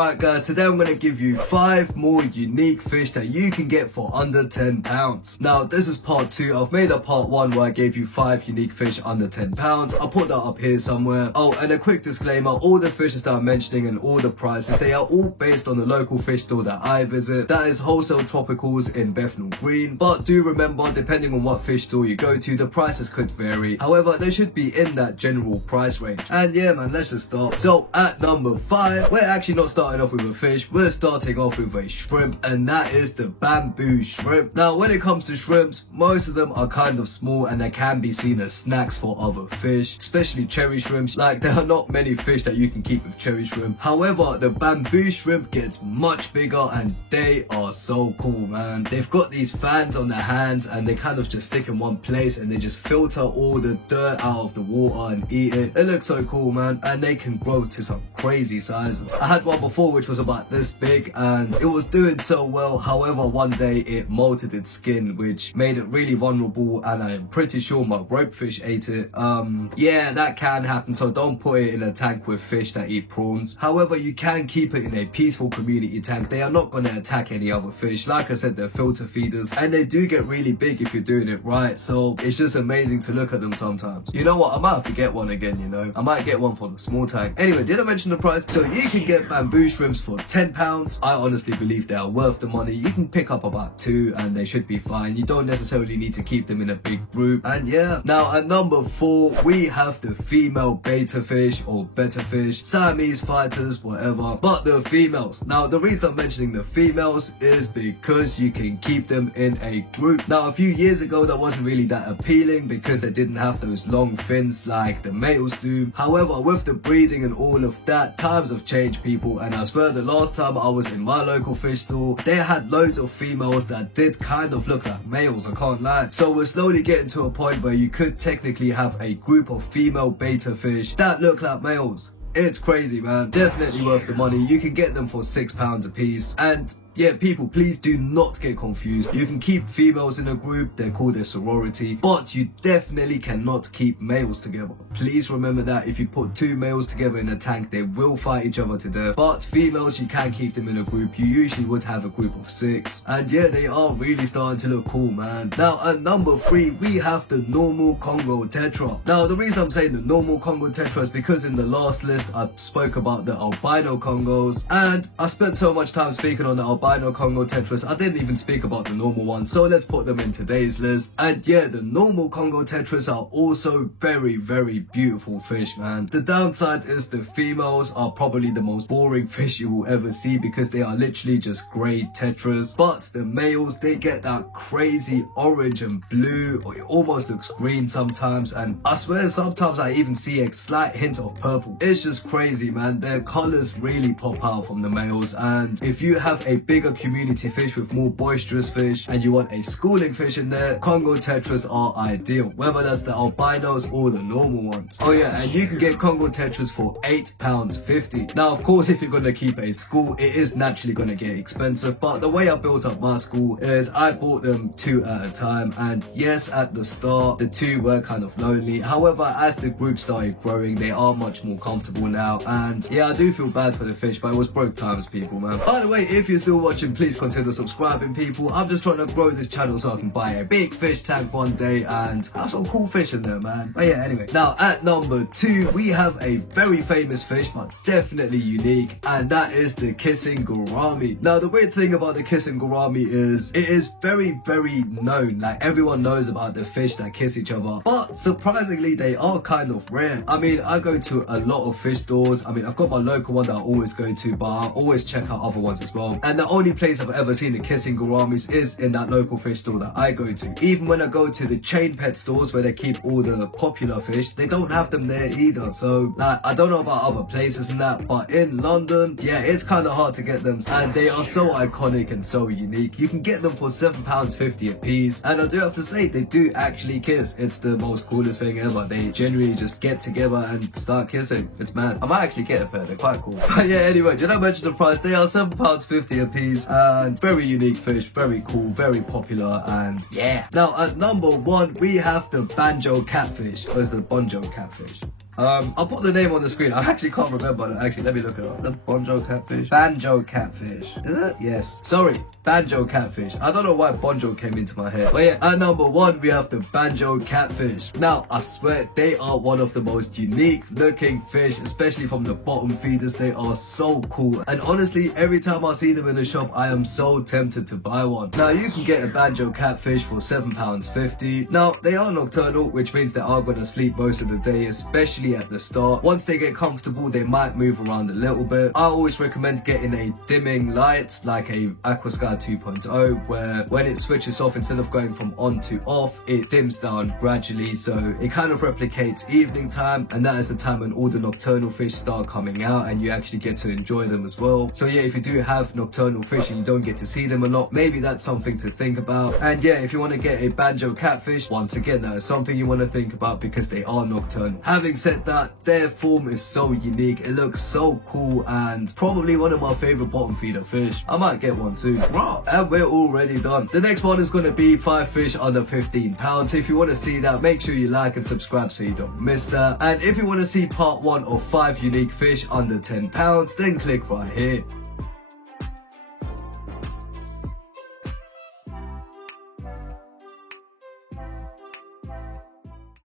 Alright guys, today I'm going to give you 5 more unique fish that you can get for under £10. Now this is part 2, I've made a part 1 where I gave you 5 unique fish under £10. I'll put that up here somewhere. Oh, and a quick disclaimer, all the fishes that I'm mentioning and all the prices, they are all based on the local fish store that I visit. That is Wholesale Tropicals in Bethnal Green. But do remember, depending on what fish store you go to, the prices could vary. However, they should be in that general price range. And yeah man, let's just start. So at number 5, we're actually not starting off with a fish, we're starting off with a shrimp, and that is the bamboo shrimp. Now when it comes to shrimps, most of them are kind of small and they can be seen as snacks for other fish, especially cherry shrimps. Like there are not many fish that you can keep with cherry shrimp. However, the bamboo shrimp gets much bigger and they are so cool, man. They've got these fans on their hands and they kind of just stick in one place and they just filter all the dirt out of the water and eat it. It looks so cool, man, and they can grow to some crazy sizes. I had one before which was about this big and it was doing so well. However, one day it molted its skin, which made it really vulnerable, and I'm pretty sure my ropefish ate it. Yeah, that can happen, so don't put it in a tank with fish that eat prawns. However, you can keep it in a peaceful community tank. They are not going to attack any other fish. Like I said, they're filter feeders and they do get really big if you're doing it right, so it's just amazing to look at them sometimes. You know what, I might have to get one again, you know. I might get one for the small tank. Anyway, did I mention the price? So you can get bamboo shrimps for £10. I honestly believe they are worth the money. You can pick up about 2 and they should be fine. You don't necessarily need to keep them in a big group. And yeah, now at number 4, we have the female beta fish or betta fish, Siamese fighters, whatever, but the females. Now the reason I'm mentioning the females is because you can keep them in a group. Now a few years ago that wasn't really that appealing because they didn't have those long fins like the males do. However, with the breeding and all of that, times have changed, people, and I swear the last time I was in my local fish store, they had loads of females that did kind of look like males, I can't lie. So we're slowly getting to a point where you could technically have a group of female beta fish that look like males. It's crazy, man. Definitely worth the money. You can get them for £6 a piece. And yeah, people, please do not get confused. You can keep females in a group, they're called a sorority, but you definitely cannot keep males together. Please remember that. If you put 2 males together in a tank, they will fight each other to death. But females, you can keep them in a group. You usually would have a group of 6. And yeah, they are really starting to look cool, man. Now at number 3, we have the normal Congo tetra. Now the reason I'm saying the normal Congo tetra is because in the last list I spoke about the albino Congos, and I spent so much time speaking on the albino Congo tetras, I didn't even speak about the normal ones, so let's put them in today's list. And yeah, the normal Congo tetras are also very, very beautiful fish, man. The downside is the females are probably the most boring fish you will ever see because they are literally just grey tetras, but the males, they get that crazy orange and blue, or it almost looks green sometimes, and I swear sometimes I even see a slight hint of purple. It's just crazy, man. Their colours really pop out from the males, and if you have a bigger community fish with more boisterous fish and you want a schooling fish in there, Congo tetras are ideal, whether that's the albinos or the normal ones. Oh yeah, and you can get Congo tetras for £8.50. Now of course, if you're going to keep a school, it is naturally going to get expensive, but the way I built up my school is I bought them 2 at a time, and yes, at the start the 2 were kind of lonely. However, as the group started growing, they are much more comfortable now, and yeah, I do feel bad for the fish, but it was broke times, people, man. By the way, if you're still watching, please consider subscribing, people. I'm just trying to grow this channel so I can buy a big fish tank one day and have some cool fish in there, man. But yeah, anyway, now at number 2, we have a very famous fish but definitely unique, and that is the kissing gourami. Now the weird thing about the kissing gourami is it is very, very known. Like everyone knows about the fish that kiss each other, but surprisingly they are kind of rare. I mean, I go to a lot of fish stores. I mean, I've got my local one that I always go to, but I always check out other ones as well, and the only place I've ever seen the kissing gouramis is in that local fish store that I go to. Even when I go to the chain pet stores where they keep all the popular fish, they don't have them there either. So like, I don't know about other places and that, but in London, yeah, it's kind of hard to get them, and they are so iconic and so unique. You can get them for £7.50 a piece, and I do have to say, they do actually kiss. It's the most coolest thing ever. They generally just get together and start kissing. It's mad. I might actually get a pair, they're quite cool. But yeah, anyway, did I mention the price? They are £7.50 a piece, and very unique fish, very cool, very popular, and yeah. Now at number 1, we have the banjo catfish, or is the bonjo catfish? I'll put the name on the screen. I actually can't remember. Actually, let me look it up. The Bonjo catfish. Banjo catfish. Is it? Yes. Sorry. Banjo catfish. I don't know why Bonjo came into my head. But yeah, at number 1, we have the Banjo catfish. Now, I swear, they are one of the most unique looking fish, especially from the bottom feeders. They are so cool. And honestly, every time I see them in the shop, I am so tempted to buy one. Now, you can get a Banjo catfish for £7.50. Now, they are nocturnal, which means they are going to sleep most of the day, especially at the start. Once they get comfortable, they might move around a little bit. I always recommend getting a dimming light, like a Aquasky 2.0, where when it switches off, instead of going from on to off, it dims down gradually, so it kind of replicates evening time, and that is the time when all the nocturnal fish start coming out and you actually get to enjoy them as well. So yeah, if you do have nocturnal fish and you don't get to see them a lot, maybe that's something to think about. And yeah, if you want to get a Banjo catfish, once again, that is something you want to think about because they are nocturnal. Having said that, their form is so unique, it looks so cool, and probably one of my favorite bottom feeder fish. I might get one too. And we're already done. The next one is going to be 5 fish under £15. If you want to see that, make sure you like and subscribe so you don't miss that. And if you want to see part 1 of 5 unique fish under £10, then click right here.